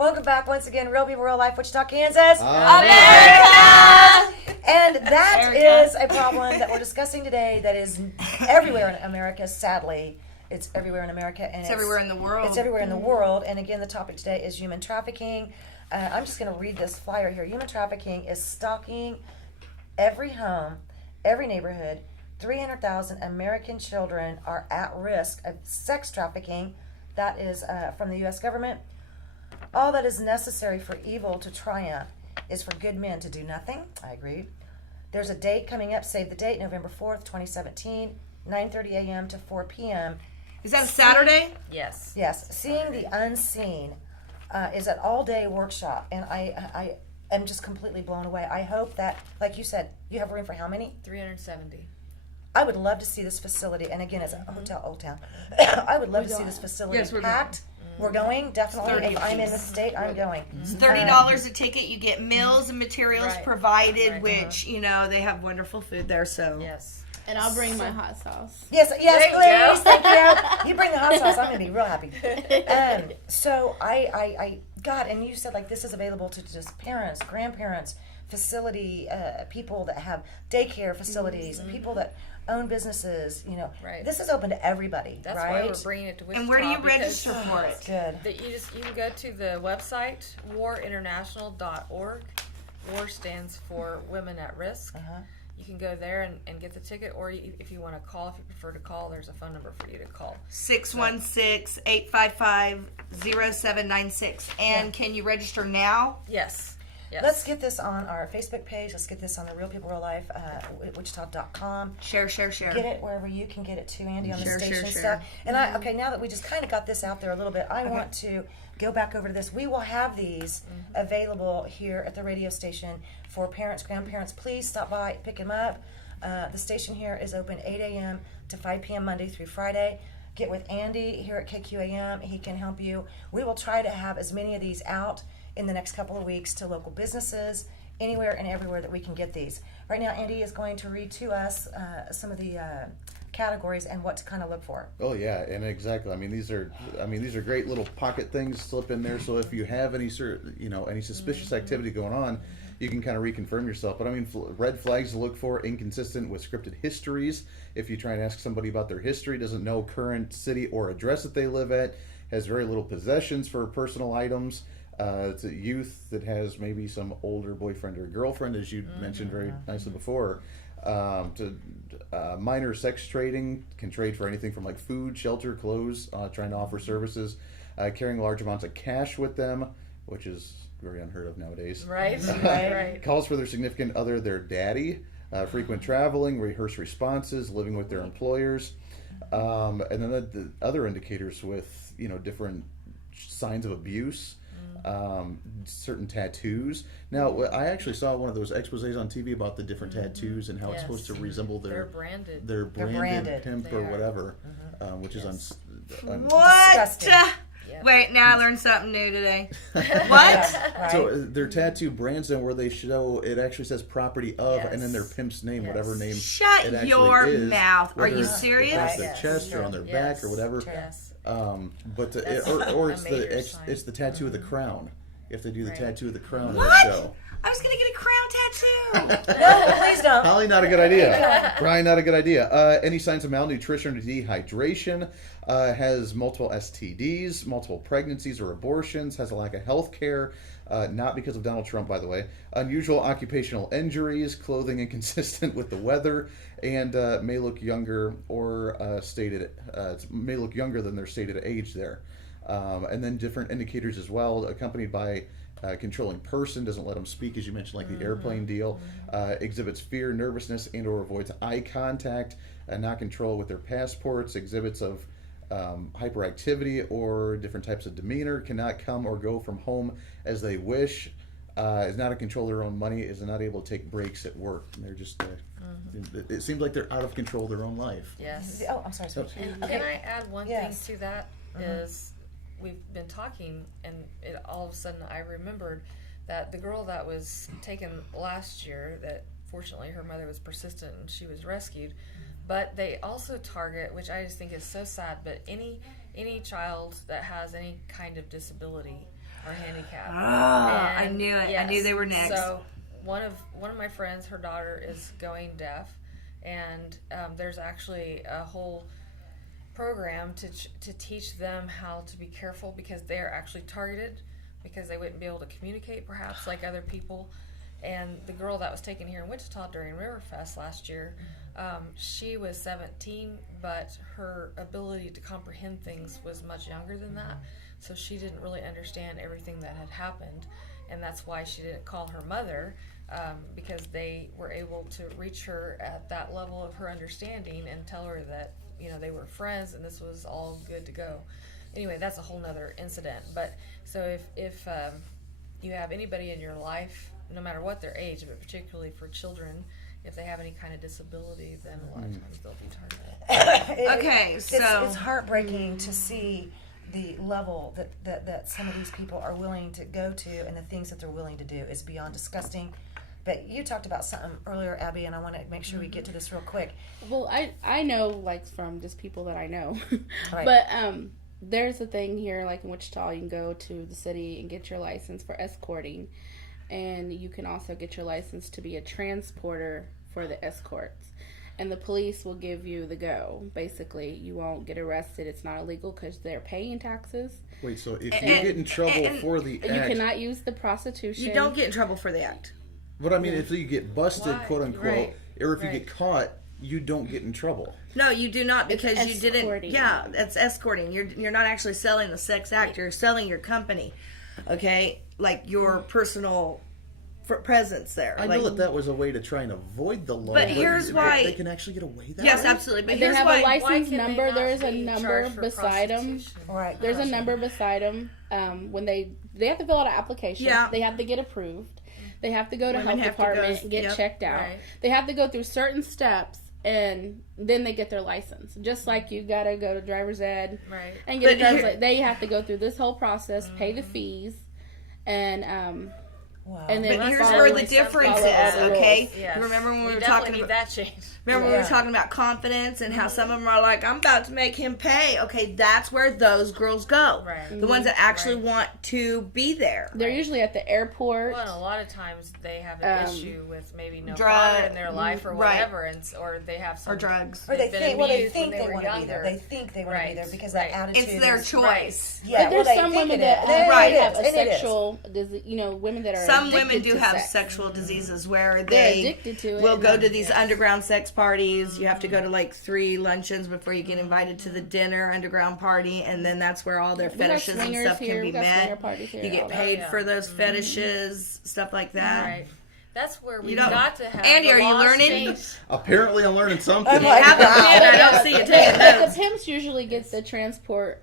Welcome back once again, Real People, Real Life, Wichita, Kansas. America! And that is a problem that we're discussing today that is everywhere in America, sadly. It's everywhere in America. And It's everywhere in the world. It's everywhere in the world. And again, the topic today is human trafficking. I'm just going to read this flyer here. Human trafficking is stalking every home, every neighborhood. 300,000 American children are at risk of sex trafficking. That is from the U.S. government. All that is necessary for evil to triumph is for good men to do nothing. I agree. There's a date coming up. Save the date, November 4th, 2017, 9:30 a.m. to 4 p.m. Is that a Saturday? Yes. Yes. Seeing the Unseen is an all-day workshop, and I am just completely blown away. I hope that, like you said, you have room for how many? 370. I would love to see this facility, and again, it's a hotel, Old Town. I would love to see this facility packed. We're going, definitely. If I'm in the state, I'm going. It's $30 a ticket. You get meals and materials provided, which, you know, they have wonderful food there, so. Yes. And I'll bring my hot sauce. Yes, please. Go. Thank you. You bring the hot sauce, I'm going to be real happy. So God, and you said like this is available to just parents, grandparents, facility people that have daycare facilities, people that own businesses. You know, this is open to everybody. That's right? why we're bringing it to Wichita. And where do you register for it? Good. That you can go to the website warinternational.org. WAR stands for Women at Risk. You can go there and get the ticket, or if you want to call, if you prefer to call, there's a phone number for you to call. 616-855-0796. And can you register now? Yes. Let's get this on our Facebook page. Let's get this on the Real People Real Life, Wichita.com. Share. Get it wherever you can get it too, Andy, on the Share, station share. stuff. And now that we just kind of got this out there a little bit, I want to go back over to this. We will have these available here at the radio station for parents, grandparents. Please stop by, pick them up. The station here is open 8 a.m. to 5 p.m. Monday through Friday. Get with Andy here at KQAM. He can help you. We will try to have as many of these out in the next couple of weeks to local businesses, anywhere and everywhere that we can get these. Right now, Andy is going to read to us some of the categories and what to kind of look for. Oh yeah, and exactly. These are great little pocket things to slip in there. So if you have any any suspicious activity going on, you can kind of reconfirm yourself. But red flags to look for: inconsistent with scripted histories. If you try and ask somebody about their history, doesn't know current city or address that they live at, has very little possessions for personal items. It's a youth that has maybe some older boyfriend or girlfriend, as you mentioned very nicely before. Minor sex trading, can trade for anything from like food, shelter, clothes, trying to offer services, carrying large amounts of cash with them, which is very unheard of nowadays. Right. Calls for their significant other, their daddy, frequent traveling, rehearsed responses, living with their employers, and then the other indicators with different signs of abuse. Certain tattoos. Now, I actually saw one of those exposés on TV about the different tattoos and how it's supposed to resemble their branded pimp or whatever, which is What? Disgusting. Wait, now I learned something new today. What? Right. So their tattoo brands then where they show it actually says property of and then their pimp's name, whatever name Shut it actually your is, mouth. Are whether you it's serious? across their chest or on their back or whatever. Yes. But That's or a major it's the tattoo of the crown. If they do the tattoo of the crown What? at a show. I was going to get a crown tattoo. No, please don't. Probably not a good idea. Probably not a good idea. Any signs of malnutrition or dehydration, has multiple STDs, multiple pregnancies or abortions, has a lack of health care, not because of Donald Trump, by the way, unusual occupational injuries, clothing inconsistent with the weather, and may look younger or may look younger than their stated age there. And then different indicators as well, accompanied by controlling person, doesn't let them speak, as you mentioned, like the airplane deal, exhibits fear, nervousness, and or avoids eye contact, not control with their passports, exhibits of hyperactivity or different types of demeanor, cannot come or go from home as they wish, is not in control of their own money, is not able to take breaks at work. And they're just, it seems like they're out of control of their own life. Yes. Oh, I'm sorry. And can I add one thing to that? Is we've been talking, and all of a sudden I remembered that the girl that was taken last year, that fortunately her mother was persistent and she was rescued, but they also target, which I just think is so sad, but any child that has any kind of disability or handicapped. I And, knew it. I yes, knew they were next. So one of my friends, her daughter is going deaf, and there's actually a whole program to teach them how to be careful, because they're actually targeted, because they wouldn't be able to communicate perhaps like other people. And the girl that was taken here in Wichita during Riverfest last year, she was 17, but her ability to comprehend things was much younger than that. So she didn't really understand everything that had happened, and that's why she didn't call her mother, because they were able to reach her at that level of her understanding and tell her that, they were friends and this was all good to go. Anyway, that's a whole nother incident. But so if you have anybody in your life, no matter what their age, but particularly for children, if they have any kind of disability, then a lot of times they'll be targeted. Okay, so it's heartbreaking to see the level that some of these people are willing to go to, and the things that they're willing to do is beyond disgusting. But you talked about something earlier, Abby, and I want to make sure we get to this real quick. Well, I know, like, from just people that I know. Right. But there's a thing here, like in Wichita, you can go to the city and get your license for escorting. And you can also get your license to be a transporter for the escorts. And the police will give you the go. Basically, you won't get arrested. It's not illegal because they're paying taxes. Wait, so if you get in trouble for the act... You cannot use the prostitution. you don't get in trouble for the act. What I mean, if you get busted, Why? quote unquote, Right. or if you Right. get caught, you don't get in trouble. No, you do not, because It's you didn't. escorting. Yeah, that's escorting. You're not actually selling the sex act. You're selling your company. Okay, like your personal presence there. I like, know that was a way to try and avoid the law. But here's why- they can actually get away that yes, way? absolutely. But They here's have why. a license Why can they number. not There is a be number charged for beside them. prostitution? Right. There's a number beside them. When they have to fill out an application. Yeah. They have to get approved. They have to go to Women health have to go, department and get yep. checked out. Right. They have to go through certain steps, and then they get their license. Just like you gotta go to driver's ed Right. and get a But driver's here- license. They have to go through this whole process, pay the fees, and Wow. and then But here's follow- where the difference follow all is, the okay? rules. Yes. Remember when we were definitely talking need about that change. Remember we Yeah. were talking about confidence and how some of them are like, I'm about to make him pay. Okay, that's where those girls go. Right. The ones that actually Right. want to be there. They're usually at the airport. Well, and a lot of times they have an Um, issue with maybe no drug- father in their life or right. whatever, or they have some Or drugs. Or they been think, well, they abused when think they they were want to be there. younger. They think they want to be Right. there because Right. that attitude It's their is, choice. Yeah, But there's well, some they think women it that is. Right. have a And it is. sexual, women that are Some women addicted do to have sex. sexual diseases where They're they addicted to it. will and go then- to these underground sex parties. You have to go to like 3 luncheons before you get invited to the dinner underground party, and then that's where all their We got fetishes and swingers stuff here. can We be got swinger met. parties here. You get all that. paid yeah. for those fetishes, stuff like that. Right. That's where we've don't- got to have Andy, the are you laws learning? changed. Apparently, I'm learning something. I'm like, Have a wow. pen. I don't see you taking But notes. the pimps usually get the transport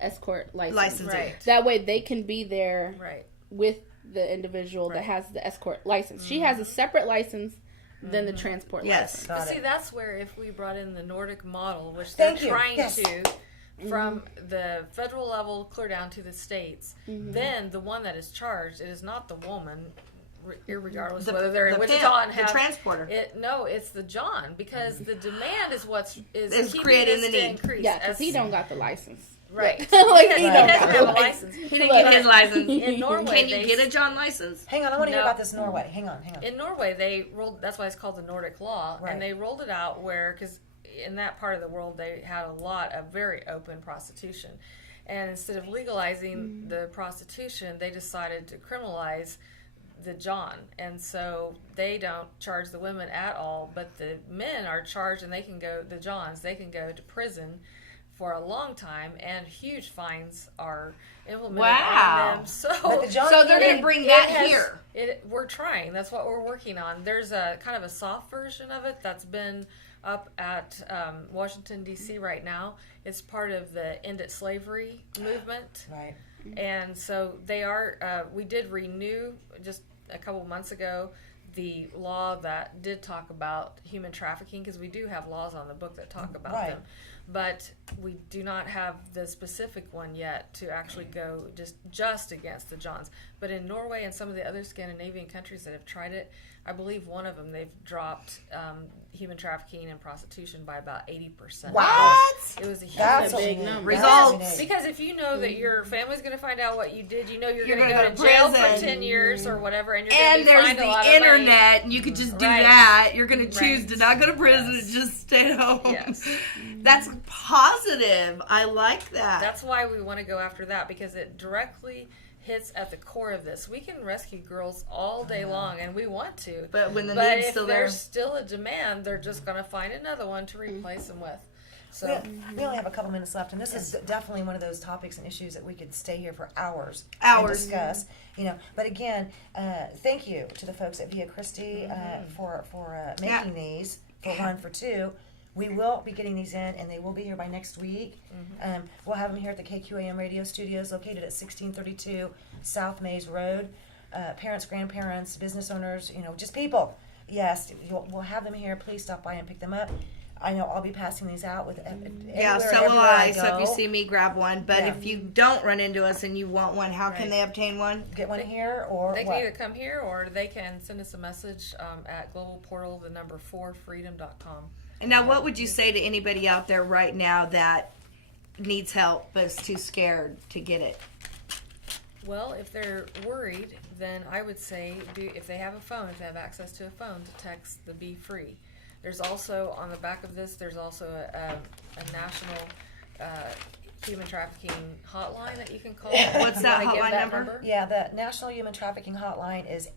escort license. Licensing. Right. That way they can be there Right. with the individual that Right. has the escort license. She has a separate license than the transport Yes. license. Got But see, it. that's where if we brought in the Nordic model, which Thank they're you. trying Yes. to, from the federal level clear down to the states, then the one that is charged, it is not the woman, irregardless The- whether they're in the Wichita pimp, and the have transporter. No, it's the John, because the demand is Is keeping creating this the to need. increase. Yeah, because as- he don't got the license. Right. Like, he he doesn't don't have got a the license. He didn't get his license. In Norway, Can you they- get a John license? Hang on, I want to hear No. about this Norway. Hang on. In Norway, they rolled. That's why it's called the Nordic law, Right. and they rolled it out where, because in that part of the world, they had a lot of very open prostitution, and instead of legalizing the prostitution, they decided to criminalize the John, and so they don't charge the women at all, but the men are charged, and they can go. The Johns, they can go to prison for a long time, and huge fines are implemented Wow. on them. So But the John So they're can't- going to bring it that has- here. We're trying. That's what we're working on. There's a kind of a soft version of it that's been up at Washington, D.C. right now. It's part of the End It Slavery movement. Right. And so they are, we did renew just a couple months ago the law that did talk about human trafficking, because we do have laws on the book that talk about Right. them. but we do not have the specific one yet to actually go just against the Johns. But in Norway and some of the other Scandinavian countries that have tried it, I believe one of them, they've dropped human trafficking and prostitution by about 80%. What? It was a huge That's big number. Results. because if you know that your family's going to find out what you did, you know you're You're going to gonna go go to to jail for prison. 10 years or whatever, and you're And going to there's find a lot the of money. internet, and you could just do Right. that. You're going to choose Right. to not go to prison Yes. and just stay at home. Yes. That's positive. I like that. That's why we want to go after that, because it directly hits at the core of this. We can rescue girls all day long, and we want to. But when the but need's if still there. there's still a demand, they're just going to find another one to replace them with. So We only have a couple minutes left, and this is definitely one of those topics and issues that we could stay here for hours and Hours. discuss. But again, thank you to the folks at Via Christi for making these for one, for two. We will be getting these in, and they will be here by next week. We'll have them here at the KQAM radio studios, located at 1632 South Mays Road. Parents, grandparents, business owners, just people. Yes, we'll have them here. Please stop by and pick them up. I know I'll be passing these out with Yeah, so will everywhere I. go. So if you see me, grab one. But Yeah. if you don't run into us and you want one, how can Right. they obtain one? Get one here or they can what? either come here or they can send us a message at globalportal4freedom.com. And now, what would you say to anybody out there right now that needs help but is too scared to get it? Well, if they're worried, then I would say if they have a phone, if they have access to a phone, to text the Be Free. There's also, on the back of this, there's also a national human trafficking hotline that you can call. What's You that wanna give hotline number? Yeah, the National Human Trafficking Hotline is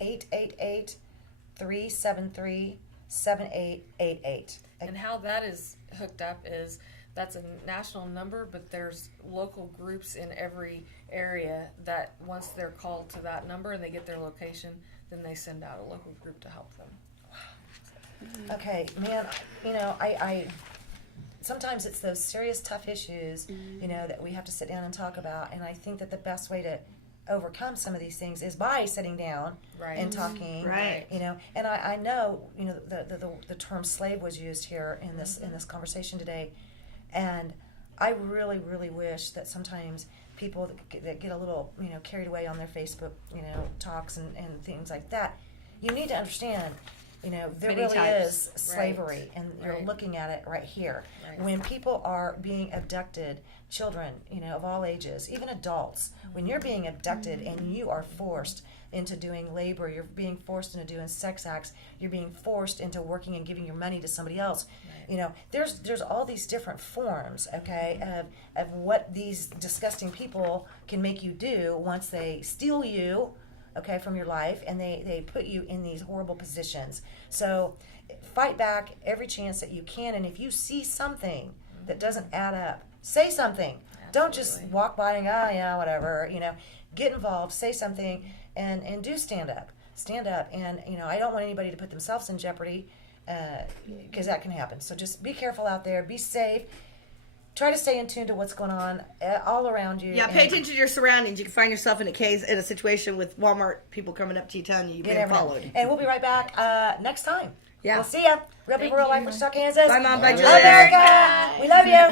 888-373-7888. And how that is hooked up is that's a national number, but there's local groups in every area that once they're called to that number and they get their location, then they send out a local group to help them. Okay, man, I sometimes it's those serious, tough issues, that we have to sit down and talk about, and I think that the best way to overcome some of these things is by sitting down Right. and talking. Right. And I know, the term slave was used here in this conversation today, and I really, really wish that sometimes people that get a little, carried away on their Facebook, talks and things like that, you need to understand, there Many really types. is slavery, and you're Right. looking at it right here. Right. When people are being abducted, children, of all ages, even adults, when you're being abducted and you are forced into doing labor, you're being forced into doing sex acts, you're being forced into working and giving your money to somebody else. There's all these different forms, okay, of what these disgusting people can make you do once they steal you, okay, from your life, and they put you in these horrible positions. So fight back every chance that you can, and if you see something that doesn't add up, say something. Don't just Absolutely. walk by and whatever, get involved, say something, and do stand up. Stand up, and I don't want anybody to put themselves in jeopardy, because that can happen. So just be careful out there, be safe, try to stay in tune to what's going on all around you. Yeah, pay and attention to your surroundings. You can find yourself in a situation with Walmart people coming up to you telling you you've you been never know. followed. And we'll be right back next time. Yeah. We'll see ya. Real people, real life, Wichita, Kansas. Bye, Mom. Bye, Love Julie. America. We love you.